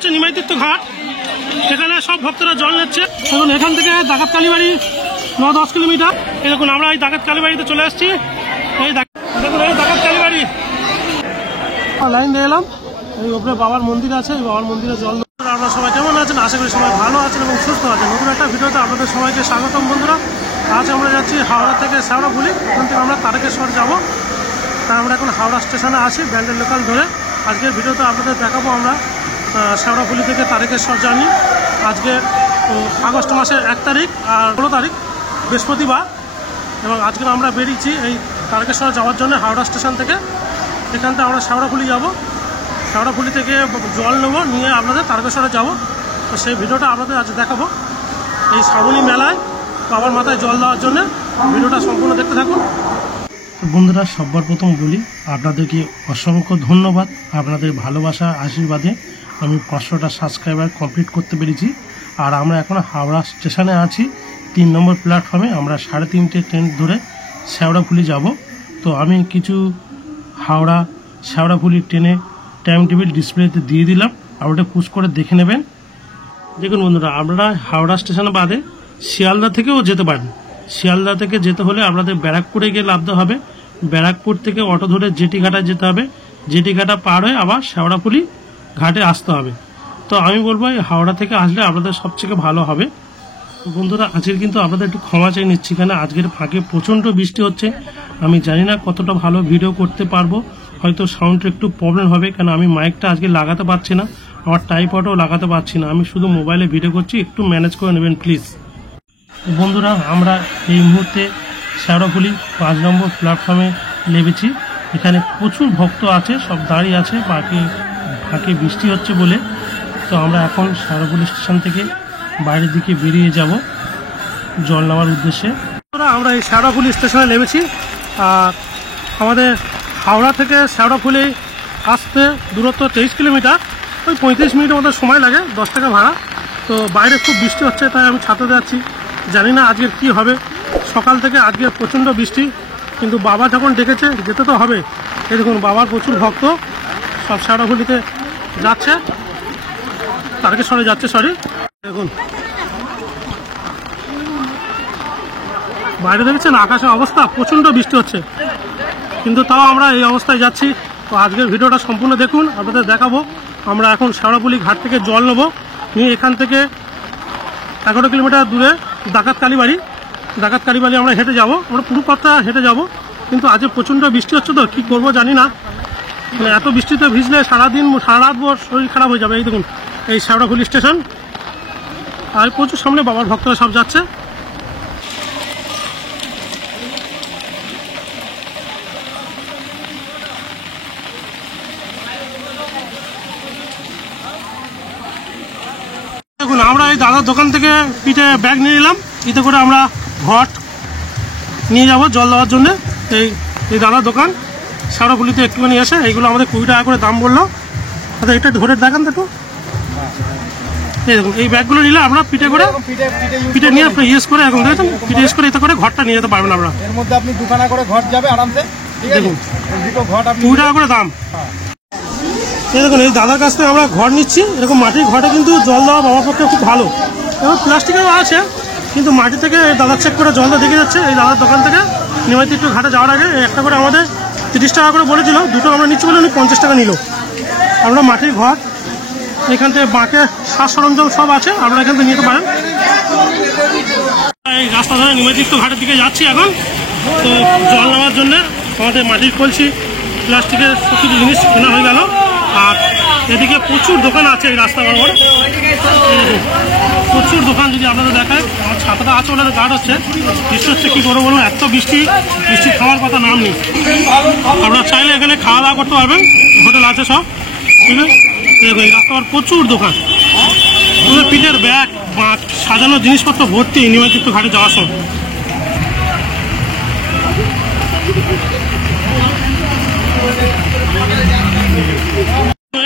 হচ্ছে নিমাইতীর্থ ঘাট। এখানে সব ভক্তরা জল নিচ্ছে। এখন এখান থেকে ডাকাত কালীবাড়ি 9-10 কিলোমিটার। এই দেখুন আমরা এই ডাকাত কালীবাড়িতে চলে আসছি। এই দেখুন এই ডাকাত কালীবাড়ি লাইন দিয়ে এলাম। এই উপরে বাবার মন্দির আছে, এই বাবার মন্দিরে জল। আপনারা সবাই কেমন আছেন? আশা করি সবাই ভালো আছেন এবং সুস্থ আছেন। নতুন একটা ভিডিওতে আপনাদের সবাইকে স্বাগতম বন্ধুরা। আজ আমরা যাচ্ছি হাওড়া থেকে শেওড়াফুলি। ওখান থেকে আমরা তারকেশ্বর যাবো। তাই আমরা এখন হাওড়া স্টেশনে আসি ব্যান্ডেল লোকাল ধরে। আজকের ভিডিওতে আপনাদের দেখাবো আমরা শেওড়াফুলি থেকে তারকেশ্বর জার্নি। আজকে আগস্ট মাসের 1 তারিখ আর 16 তারিখ বৃহস্পতিবার। এবং আজকে আমরা বেরিয়েছি এই তারকেশ্বর যাওয়ার জন্য হাওড়া স্টেশন থেকে। এখান থেকে আমরা শেওড়াফুলি যাব। শেওড়াফুলি থেকে জল নেব, নিয়ে আপনাদের তারকেশ্বরে যাব। তো সেই ভিডিওটা আপনাদের আজ দেখাবো। এই শ্রাবণী মেলায় বাবার মাথায় জল দেওয়ার জন্য ভিডিওটা সম্পূর্ণ দেখতে থাকুন বন্ধুরা। সবার প্রথম বলি আপনাদেরকে অসংখ্য ধন্যবাদ। আপনাদের ভালোবাসা আশীর্বাদে আমি 500টা সাবস্ক্রাইবার কমপ্লিট করতে পেরেছি। আর আমরা এখন হাওড়া স্টেশনে আছি 3 নম্বর প্ল্যাটফর্মে। আমরা 3:30টে ট্রেন ধরে শেওড়াফুলি যাব। তো আমি কিছু হাওড়া শেওড়াফুলি ট্রেনে টাইম টেবিল ডিসপ্লেতে দিয়ে দিলাম, আর ওটা পুশ করে দেখে নেবেন। দেখুন বন্ধুরা, আপনারা হাওড়া স্টেশনে বাদে শিয়ালদা থেকেও যেতে পারেন। শিয়ালদা থেকে যেতে হলে আপনাদের ব্যারাকপুরে গিয়ে নামতে হবে। ব্যারাকপুর থেকে অটো ধরে জেটি ঘাটায় যেতে হবে। জেটি ঘাটা পার হয়ে আবার শেওড়াফুলি ঘাটে আসতে হবে। তো আমি বলবো এই হাওড়া থেকে আসলে আপনাদের সবথেকে ভালো হবে। বন্ধুরা আজকের কিন্তু আপনাদের একটু ক্ষমা চেয়ে নিচ্ছি, কেন আজকের ফাঁকে প্রচণ্ড বৃষ্টি হচ্ছে। আমি জানি না কতটা ভালো ভিডিও করতে পারবো, হয়তো সাউন্ডটা একটু প্রবলেম হবে, কেন আমি মাইকটা আজকে লাগাতে পারছি না, আমার ট্রাইপডও লাগাতে পারছি না। আমি শুধু মোবাইলে ভিডিও করছি, একটু ম্যানেজ করে নেবেন প্লিজ। বন্ধুরা আমরা এই মুহূর্তে শেওড়াফুলি 5 নম্বর প্ল্যাটফর্মে নেমেছি। এখানে প্রচুর ভক্ত আছে, সব দাঁড়িয়ে আছে, ফাঁকে বৃষ্টি হচ্ছে বলে। তো আমরা এখন শেওড়াফুলি স্টেশন থেকে বাইরের দিকে বেরিয়ে যাব জল নেওয়ার উদ্দেশ্যে। আমরা এই শেওড়াফুলি স্টেশনে নেমেছি। আর আমাদের হাওড়া থেকে শেওড়াফুলি আসতে দূরত্ব 23 কিলোমিটার। ওই 35 মিনিটের মতো সময় লাগে, 10 টাকা ভাড়া। তো বাইরে খুব বৃষ্টি হচ্ছে, তাই আমি ছাতা যাচ্ছি। জানি না আজকের কি হবে। সকাল থেকে আজকে প্রচণ্ড বৃষ্টি, কিন্তু বাবা যখন ডেকেছে যেতে তো হবে। এই দেখুন বাবার প্রচুর ভক্ত সব শেওড়াফুলিতে যাচ্ছে, তারকেশ্বরে যাচ্ছে, সরি। দেখুন বাইরে দেখেছেন আকাশের অবস্থা, প্রচণ্ড বৃষ্টি হচ্ছে, কিন্তু তাও আমরা এই অবস্থায় যাচ্ছি। তো আজকের ভিডিওটা সম্পূর্ণ দেখুন, আপনাদের দেখাবো। আমরা এখন শেওড়াফুলি ঘাট থেকে জল নেবো, নিয়ে এখান থেকে 11 কিলোমিটার দূরে ডাকাত কালীবাড়ি আমরা হেঁটে যাব। আমরা পুরো পথটা হেঁটে যাব, কিন্তু আজকে প্রচণ্ড বৃষ্টি হচ্ছে, তো কী করবো জানি না। মানে এত বৃষ্টিতে ভিজলে সারা রাত ভোর শরীর খারাপ হয়ে যাবে। এই দেখুন এই শেওড়াফুলি স্টেশন, আর প্রচুর সামনে বাবার ভক্তরা সব যাচ্ছে। দেখুন আমরা এই দাদার দোকান থেকে পিঠে ব্যাগ নিয়ে নিলাম। এতে করে আমরা ঘট নিয়ে যাব জল দেওয়ার জন্য। এই দাদার দোকান শেওড়াফুলিতে একটুখানি এসে এইগুলো আমাদের 20 টাকা করে দাম বললো। আচ্ছা এটা ধরে দেখান তো একটু। এই দেখুন এই ব্যাগগুলো নিলে আমরা পিঠে নিয়ে ইউজ করে, এখন দেখেন পিঠে ইউজ করে, এতে করে ঘরটা নিয়ে যেতে পারবেন আমরা। এর মধ্যে আপনি 2 খানা করে ঘট যাবে আরামসে। দেখুন দুটো ঘট আপনি 20 টাকা করে দাম। এই দেখুন এই দাদার কাছ থেকে আমরা ঘর নিচ্ছি। এরকম মাটির ঘরে কিন্তু জল দেওয়া বাবার পক্ষে খুব ভালো। এবং প্লাস্টিকেরও আছে, কিন্তু মাটি থেকে দাদার চেক করে জলটা দেখে যাচ্ছে। এই দাদার দোকান থেকে নিমাইতীর্থ ঘাটে যাওয়ার আগে একটা করে আমাদের 30 টাকা করে বলেছিল, দুটো আমরা নিচ্ছি বলে উনি 50 টাকা নিল। আমরা মাটির ঘর এখান থেকে বাঁকে সাজ সরঞ্জাম সব আছে, আপনারা এখান থেকে নিতে পারেন। এই রাস্তা ধরে নিমাইতীর্থ ঘাটের দিকে যাচ্ছি এখন। তো জল নেওয়ার জন্য আমাদের মাটির কলসি, প্লাস্টিকের সব কিছু জিনিস কেনা হয়ে গেল। আর এদিকে প্রচুর দোকান আছে এই রাস্তা বরাবর, প্রচুর দোকান। যদি আপনাদের দেখায়, আমার ছাতাটা আছে, ওনাদের গার্ড হচ্ছে, বৃষ্টি হচ্ছে, কী করবো বলুন, এত বৃষ্টি খাওয়ার কথা নাম নেই। আপনারা চাইলে এখানে খাওয়া দাওয়া করতে পারবেন, হোটেল আছে সব, ঠিক আছে। এই রাস্তার প্রচুর দোকান, পিঠের ব্যাগ সাজানো জিনিসপত্র ভর্তি নিমাইতীর্থ ঘাটে যাওয়ার সময়।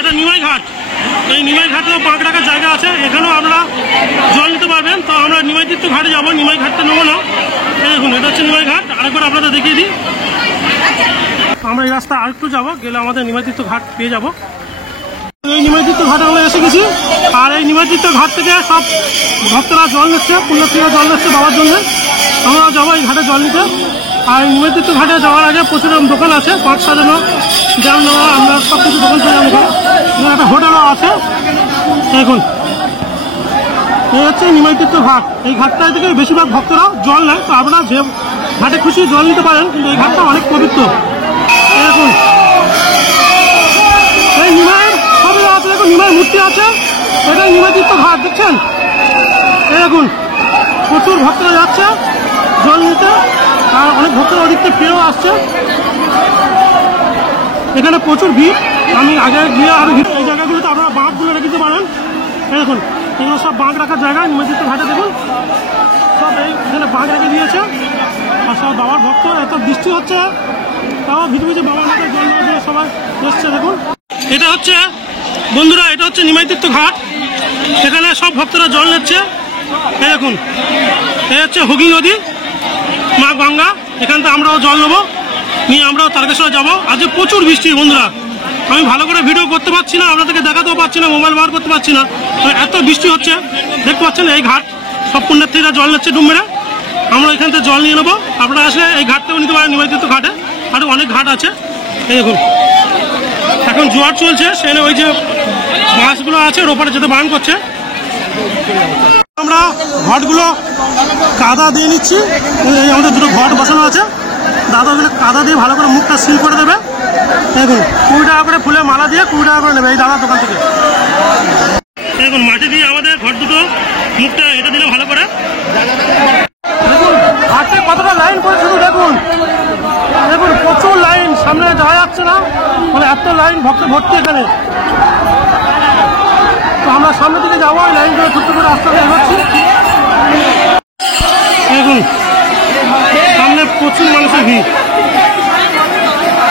এটা নিমাই ঘাট। এই নিমাই ঘাটেও 5 টাকার জায়গা আছে, এখানেও আপনারা জল নিতে পারবেন। তো আমরা নিমাইতীর্থ ঘাটে যাবো, নিমাই ঘাটটা নেবো না। দেখুন এটা হচ্ছে নিমাই ঘাট, আরেকবার আপনাদের দেখিয়ে দিই। আমরা এই রাস্তা আরেকটু যাবো, গেলে আমাদের নিমাইতীর্থ ঘাট পেয়ে যাবো। এই নিমজ্জিত ঘাটে আমরা এসে গেছি, আর এই নিমজ্জিত ঘাট থেকে সব ভক্তরা জল নিচ্ছে, পুণ্যার্থীরা জল নিচ্ছে বাবার জন্য। আমরা যাবো এই ঘাটে জল নিতে। আর এই নিমজ্জিত ঘাটে যাওয়ার আগে প্রচুর দোকান আছে, 5 সাজানো জ্যাম নেওয়া, আমরা সব কিছু দোকান পেয়ে যাবো। একটা হোটেলও আছে। দেখুন এই হচ্ছে নিমজ্জিত ঘাট। এই ঘাটটা থেকে বেশিরভাগ ভক্তরা জল নেয়। তো আপনারা যে ঘাটে খুশি জল নিতে পারেন, কিন্তু এই ঘাটটা অনেক পবিত্র। দেখুন এই নিমাইয়ের ছবি আছে, দেখুন নিমাইয়ের মূর্তি আছে। এটা নিমজ্জিত ঘাট দেখছেন। এই দেখুন প্রচুর ভক্তরা যাচ্ছে জল নিতে, আর অনেক ভক্তরা ওদিক থেকে ফিরেও আসছে। এখানে প্রচুর ভিড়। আমি আগে গিয়ে আরো ভিড়। এই জায়গাগুলোতে আপনারা বাঁকগুলো রেখে দিতে পারেন। এই দেখুন এগুলো সব বাঁক রাখার জায়গা নিমজ্জিত ঘাটে। দেখুন সব এখানে বাঁক রেখে দিয়েছে, আর সব বাবার ভক্ত। এত বৃষ্টি হচ্ছে তাও ভিতরে ভিজে বাবার মাথায় জল দেওয়া দিয়ে সবাই এসছে। দেখুন এটা হচ্ছে বন্ধুরা, এটা হচ্ছে নিমজ্জিত ঘাট। এখানে সব ভক্তরা জল নিচ্ছে। এই দেখুন এই হচ্ছে হুগলি নদী, মা গঙ্গা। এখান থেকে আমরাও জল নেবো, নিয়ে আমরাও তারকেশ্বর যাবো। আজকে প্রচুর বৃষ্টি বন্ধুরা, আমি ভালো করে ভিডিও করতে পারছি না, আপনাদেরকে দেখাতেও পারছি না, মোবাইল বার করতে পারছি না, এত বৃষ্টি হচ্ছে। দেখতে পাচ্ছেন এই ঘাট সব পুণ্যার্থীরা জল নিচ্ছে ডুব মেরে। আমরা এখান থেকে জল নিয়ে নেবো। আপনারা আসলে এই ঘাট থেকেও নিতে পারেন নিমজ্জিত ঘাটে, আরও অনেক ঘাট আছে। এই দেখুন এখন জোয়ার চলছে, সেখানে ওই যে মাছগুলো আছে ওপারে যেতে বারণ করছে। আমরা ঘটগুলো কাদা দিয়ে নিচ্ছি। এই আমাদের দুটো ঘট বসানো আছে, দাদা ওখানে কাদা দিয়ে ভালো করে মুখটা সিল করে দেবে। দেখুন 20 টাকা করে ফুলে মালা দিয়ে 20 টাকা করে নেবে এই দাদার দোকান থেকে। দেখুন মাটি দিয়ে আমাদের ঘট দুটো মুখটা এটা দিলে ভালো করে। দেখুন ঘাটে কতটা লাইন করে শুধু দেখুন, দেখুন প্রচুর লাইন, সামনে যাওয়া যাচ্ছে না, মানে এত লাইন ভক্ত ভর্তি এখানে। তো আমরা সামনের দিকে যাবো, ওই লাইন করে ছোট্ট করে রাস্তা দিয়ে এগোচ্ছি। দেখুন সামনে প্রচুর মানুষের ভিড়,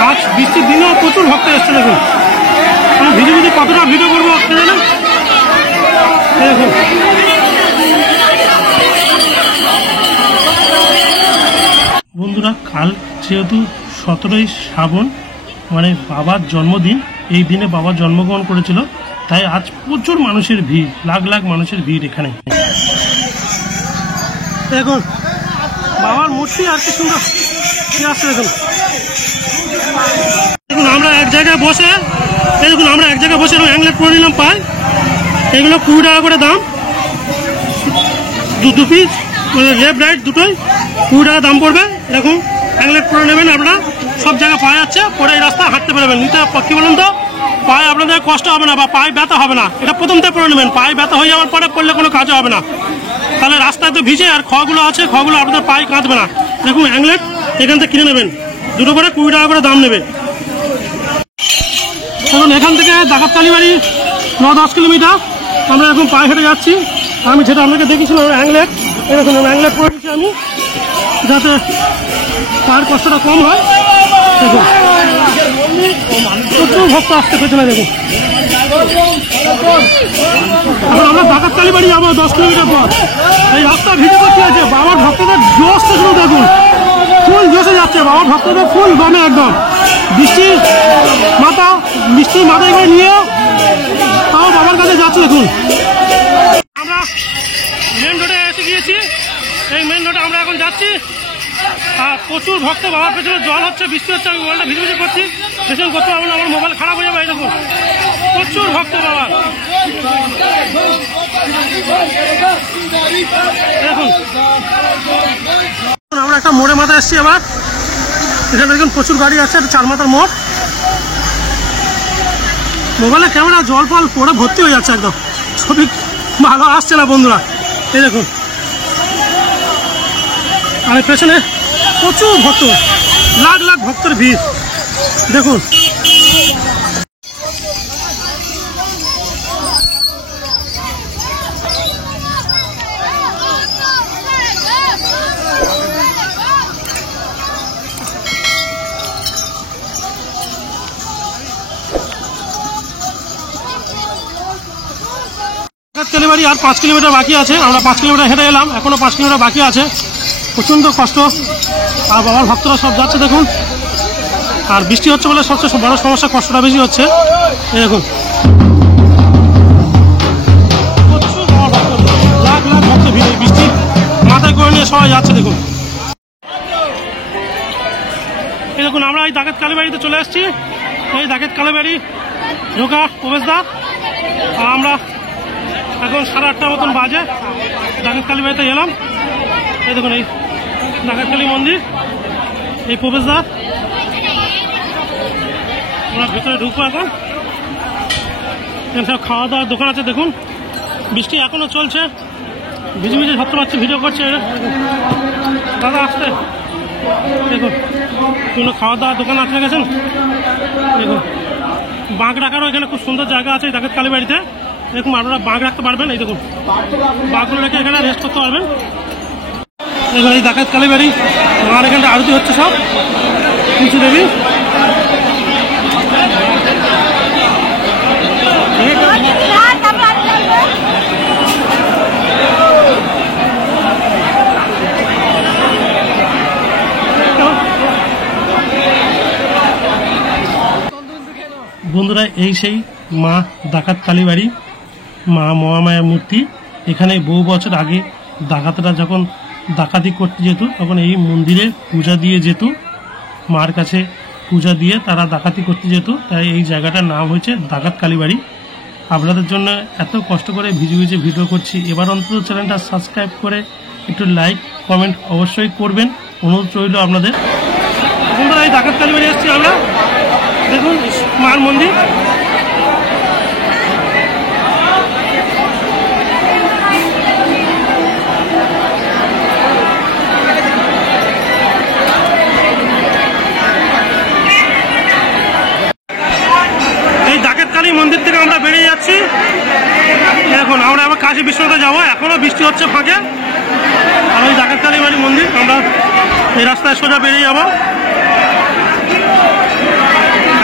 আজ বৃষ্টির দিনেও প্রচুর ভক্ত এসছে। দেখুন আমি ভিডিও কতটা ভিডিও করবো আপনি জানেন। দেখুন বন্ধুরা, কাল যেহেতু 17ই শ্রাবণ, মানে বাবার জন্মদিন, এই দিনে বাবা জন্মগ্রহণ করেছিল, তাই আজ প্রচুর মানুষের ভিড়, লাখ লাখ মানুষের ভিড় এখানে। দেখুন বাবার মূর্তি আর কি সুন্দর আসছে। দেখুন দেখুন আমরা এক জায়গায় বসে, দেখুন আমরা এক জায়গায় বসে অ্যাংলেট করে নিলাম পাই। এগুলো 20 টাকা করে দাম, 2 পিস মানে লেফট রাইট দুটোই 20 টাকা দাম পড়বে। এরকম অ্যাংলেট করে নেবেন আপনারা, সব জায়গায় পাওয়া যাচ্ছে। পরে এই রাস্তা হাঁটতে পারবেন। নিতে কি বলুন তো, পায়ে আপনাদের কষ্ট হবে না বা পায়ে ব্যথা হবে না। এটা প্রথম থেকে পরে নেবেন, পায়ে ব্যথা হয়ে যাওয়ার পরে পড়লে কোনো কাজ হবে না। তাহলে রাস্তায় তো ভিজে আর খগুলো আছে, খগুলো আপনাদের পায়ে কাঁদবে না। দেখুন অ্যাংলেট এখান থেকে কিনে নেবেন, দুটো করে 20 টাকা করে দাম নেবে। এখন এখান থেকে ডাকাত কালীবাড়ি 9-10 কিলোমিটার আমরা এখন পায়ে হেঁটে যাচ্ছি। আমি যেটা আপনাকে দেখেছিলাম অ্যাংলেট, এরকম অ্যাংলেট করে দিচ্ছি আমি, যাতে পায়ের কষ্টটা কম হয়। দেখুন প্রচুর ভক্ত আসতে পেছনে। দেখুন এখন আমরা ডাকাত কালীবাড়ি যাবো 10 কিলোমিটার পর। এই রাস্তা ভিজে করতে আছে, বাবার ভক্তদের জোশটা শুধু দেখুন, ফুল জোশে যাচ্ছে বাবার ভক্তদের, ফুল গমে একদম। বৃষ্টির মাথায় করে নিয়ে তাও বাবার কাছে যাচ্ছে। দেখুন আমরা মেন রোডে এসে গিয়েছি, এই মেন রোডে আমরা এখন যাচ্ছি। আর প্রচুর ভক্ত বাবার পেছনে জল হচ্ছে, বৃষ্টি হচ্ছে, আমি মোবাইলটা ভিজে ভিজে করছি, পেছন করতে পারবো না, আমার মোবাইল খারাপ হয়ে যাবে। এই দেখুন প্রচুর ভক্ত বাবার। দেখুন আমরা একটা মোড়ে মাথায় এসছি এবার। এখানে দেখুন প্রচুর গাড়ি আছে, একটা 4 মাথার মোড়। মোবাইলে ক্যামেরা জল ফল পরে ভর্তি হয়ে যাচ্ছে, একদম ছবি ভালো আসছে না বন্ধুরা। এই দেখুন আর পেছনে প্রচুর ভক্ত, লাখ লাখ ভক্তের ভিড়। দেখুন কালীবাড়ি আর 5 কিলোমিটার বাকি আছে। আমরা 5 কিলোমিটার হেঁটে এলাম, এখনো 5 কিলোমিটার বাকি আছে। প্রচন্ড কষ্ট, আর বাবার ভক্তরা সব যাচ্ছে দেখুন। আর বৃষ্টি হচ্ছে বলে সবচেয়ে বড় সমস্যা, কষ্টটা বেশি হচ্ছে। এই দেখুন নিয়ে সবাই যাচ্ছে। দেখুন এই দেখুন আমরা এই ডাকাত কালীবাড়িতে চলে আসছি। এই ডাকাত কালীবাড়ি ঢোকা প্রবেশদ্বার। আর আমরা এখন 8:30 মতন বাজে ডাকাত কালীবাড়িতে এলাম। এই দেখুন এই ডাকাত কালী মন্দির, এই প্রবেশদ্বার। আমরা ভেতরে ঢুকবো এখন। এখানে সব খাওয়া দাওয়ার দোকান আছে। দেখুন বৃষ্টি এখনো চলছে, ভিজে ভিজে ধরতে পারছি, ভিডিও করছে দাদা আসতে। দেখুন বিভিন্ন খাওয়া দাওয়ার দোকান আছে গেছেন। দেখুন বাঁক রাখারও এখানে খুব সুন্দর জায়গা আছে এই ডাকাত কালীবাড়িতে। দেখুন আপনারা বাঁক রাখতে পারবেন। এই দেখুন বাঁকগুলো রেখে এখানে রেস্ট করতে পারবেন। দেখুন এই ডাকাত কালীবাড়ি আমার এখানটা আরতি হচ্ছে সব তুলসী দেবী। বন্ধুরা এই সেই মা ডাকাত কালীবাড়ি, মা মহামায়া মূর্তি। এখানে বহু বছর আগে ডাকাতরা যখন ডাকাতি করতে যেত তখন এই মন্দিরে পূজা দিয়ে যেত, মার কাছে পূজা দিয়ে তারা ডাকাতি করতে যেত। তাই এই জায়গাটার নাম হয়েছে ডাকাত কালীবাড়ি। আপনাদের জন্য এত কষ্ট করে ভিজে ভিজে ভিডিও করছি, এবার অন্তত চ্যানেলটা সাবস্ক্রাইব করে একটু লাইক কমেন্ট অবশ্যই করবেন, অনুরোধ রইল আপনাদের। বন্ধুরা এই ডাকাত কালীবাড়ি এসেছি আমরা। দেখুন মার মন্দির। এই ডাকাত কালী মন্দির থেকে আমরা বেরিয়ে যাচ্ছি। এখন আমরা আবার কাশী বিশ্বনাথে যাবো। এখনো বৃষ্টি হচ্ছে ফাঁকে। আর ওই ডাকাত কালীবাড়ি মন্দির আমরা এই রাস্তায় সোজা বেরিয়ে যাবো।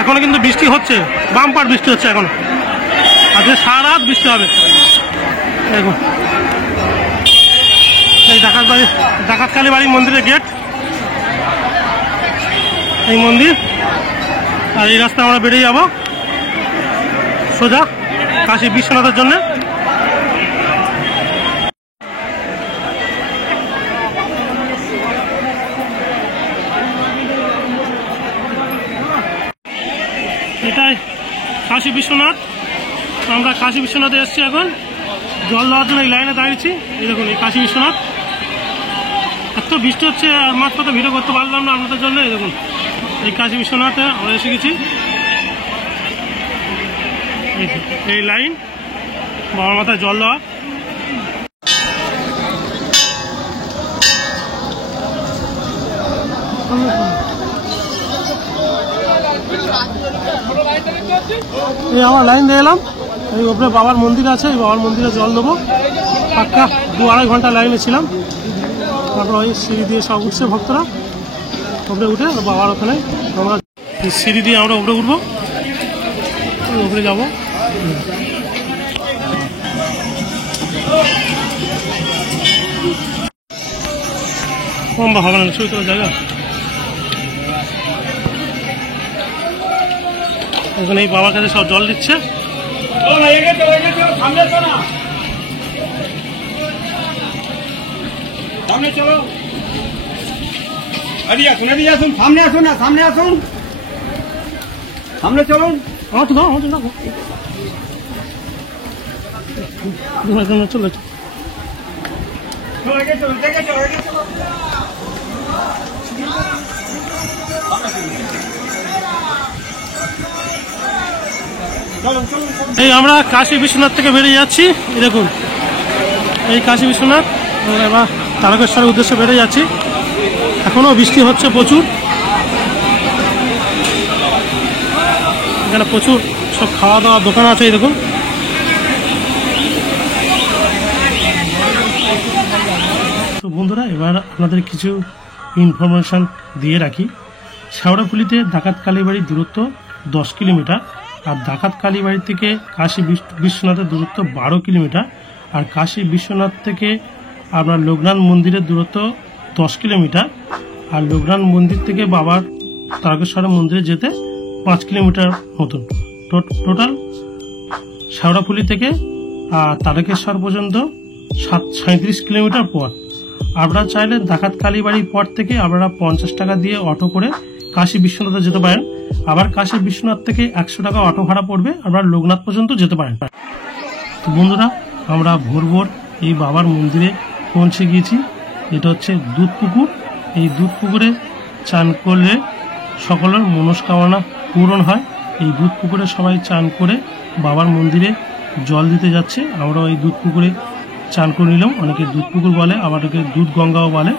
এখনো কিন্তু বৃষ্টি হচ্ছে, বাম্পার বৃষ্টি হচ্ছে এখনো। আজকে সারা রাত বৃষ্টি হবে। দেখুন এই ডাকাত কালীবাড়ি মন্দিরের গেট, এই মন্দির। আর এই রাস্তায় আমরা বেরিয়ে যাব সোজা কাশী বিশ্বনাথের জন্য। এটাই কাশী বিশ্বনাথ। আমরা কাশী বিশ্বনাথে এসেছি এখন জল দেওয়ার জন্য। এই লাইনে দাঁড়িয়েছি। এই দেখুন এই কাশী বিশ্বনাথ। এত বৃষ্টি হচ্ছে আর মাছ কত ভিডিও করতে পারলাম না আপনাদের জন্য। এই দেখুন এই কাশী বিশ্বনাথে আমরা এসে গেছি। এই লাইন বাবার মাথায় জল দেওয়া। এই আমার লাইন দিয়ে এলাম। এই উপরে বাবার মন্দির আছে, এই বাবার মন্দিরে জল দেবো। পাক্কা 2-2.5 ঘন্টা লাইনে ছিলাম। তারপর ওই সিঁড়ি দিয়ে সব উঠছে ভক্তরা। উপরে উঠে বাবার ওখানে আমরা সিঁড়ি দিয়ে আমরা উপরে উঠবো, উপরে যাবো। লম্বা হবে না, ছবি তোলার জায়গা। ওখানে এই বাবার কাছে সব জল দিচ্ছে। সামনে চলো, এদিকে আসুন, সামনে আসুন না, সামনে আসুন, সামনে চলুন। চলে এই আমরা কাশী বিশ্বনাথ থেকে বেরিয়ে যাচ্ছি। এই দেখুন এই কাশী বিশ্বনাথ। এবার তারকেশ্বরের উদ্দেশ্যে বেরিয়ে যাচ্ছি। এখনো বৃষ্টি হচ্ছে প্রচুর। এখানে প্রচুর সব খাওয়া দাওয়ার দোকান আছে। এই দেখুন তো বন্ধুরা, এবার আপনাদের কিছু ইনফরমেশন দিয়ে রাখি। শেওড়াফুলিতে ডাকাত কালীবাড়ির দূরত্ব 10 কিলোমিটার। আর ডাকাত কালীবাড়ি থেকে কাশী বিশ্বনাথের দূরত্ব 12 কিলোমিটার। আর কাশী বিশ্বনাথ থেকে আপনার লোকনাথ মন্দিরের দূরত্ব 10 কিলোমিটার। আর লোকনাথ মন্দির থেকে বাবার তারকেশ্বরের মন্দিরে যেতে 5 কিলোমিটার মতন। টোটাল শেওড়াফুলি থেকে তারকেশ্বর পর্যন্ত 37 কিলোমিটার পথ। আপনারা চাইলে ডাকাত কালীবাড়ির পর থেকে আপনারা 50 টাকা দিয়ে অটো করে কাশী বিশ্বনাথে যেতে পারেন। আবার কাশী বিশ্বনাথ থেকে 100 টাকা অটো ভাড়া পড়বে, আপনারা লোকনাথ পর্যন্ত যেতে পারেন। তো বন্ধুরা, আমরা ভোর ভোর এই বাবার মন্দিরে পৌঁছে গিয়েছি। এটা হচ্ছে দুধ পুকুর। এই দুধ পুকুরে চান করলে সকলের মনস্কামনা পূরণ হয়। এই দুধ পুকুরে সবাই চান করে বাবার মন্দিরে জল দিতে যাচ্ছে। আমরা এই দুধ পুকুরে চান করে নিলাম। অনেকে দুধ পুকুর বলে, আবার ওকে দুধ গঙ্গাও বলে।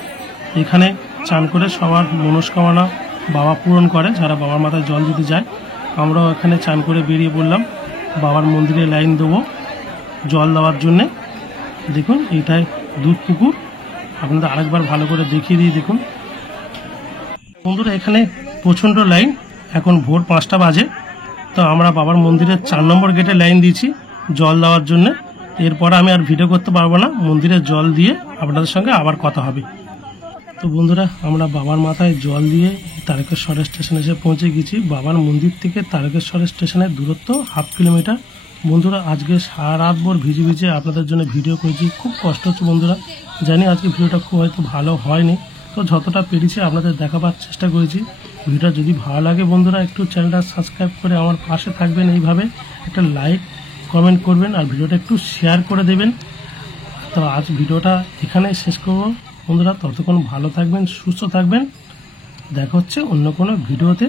এখানে চান করে সবার মনস্কামনা বাবা পূরণ করে, যারা বাবার মাথায় জল দিতে যায়। আমরাও এখানে চান করে বেরিয়ে পড়লাম বাবার মন্দিরে লাইন দেবো জল দেওয়ার জন্যে। দেখুন, এইটাই দুধ পুকুর। আপনাদের আরেকবার ভালো করে দেখিয়ে দিই। দেখুন বন্ধুরা, এখানে প্রচণ্ড লাইন। এখন ভোর 5টা বাজে। তো আমরা বাবার মন্দিরের 4 নম্বর গেটে লাইন দিয়েছি জল দেওয়ার জন্য। এরপর আমি আর ভিডিও করতে পারবো না, মন্দিরে জল দিয়ে আপনাদের সঙ্গে আবার কথা হবে। তো বন্ধুরা, আমরা বাবার মাথায় জল দিয়ে তারকেশ্বর স্টেশনে এসে পৌঁছে গেছি। বাবার মন্দির থেকে তারকেশ্বর স্টেশনের দূরত্ব 1/2 কিলোমিটার। বন্ধুরা, আজকে সারা রাত ভোর ভিজে ভিজে আপনাদের জন্য ভিডিও করেছি। খুব কষ্ট হচ্ছে বন্ধুরা, জানি আজকে ভিডিওটা খুব হয়তো ভালো হয়নি। তো যতটা পেরেছি আপনাদের দেখাবার চেষ্টা করেছি। ভিডিওটা যদি ভালো লাগে বন্ধুরা, একটু চ্যানেলটা সাবস্ক্রাইব করে আমার পাশে থাকবেন। এইভাবে একটা লাইক কমেন্ট করবেন আর ভিডিওটা একটু শেয়ার করে দেবেন। তো আজ ভিডিওটা এখানেই শেষ করব বন্ধুরা। ততক্ষণ ভালো থাকবেন, সুস্থ থাকবেন। দেখা হচ্ছে অন্য কোনো ভিডিওতে।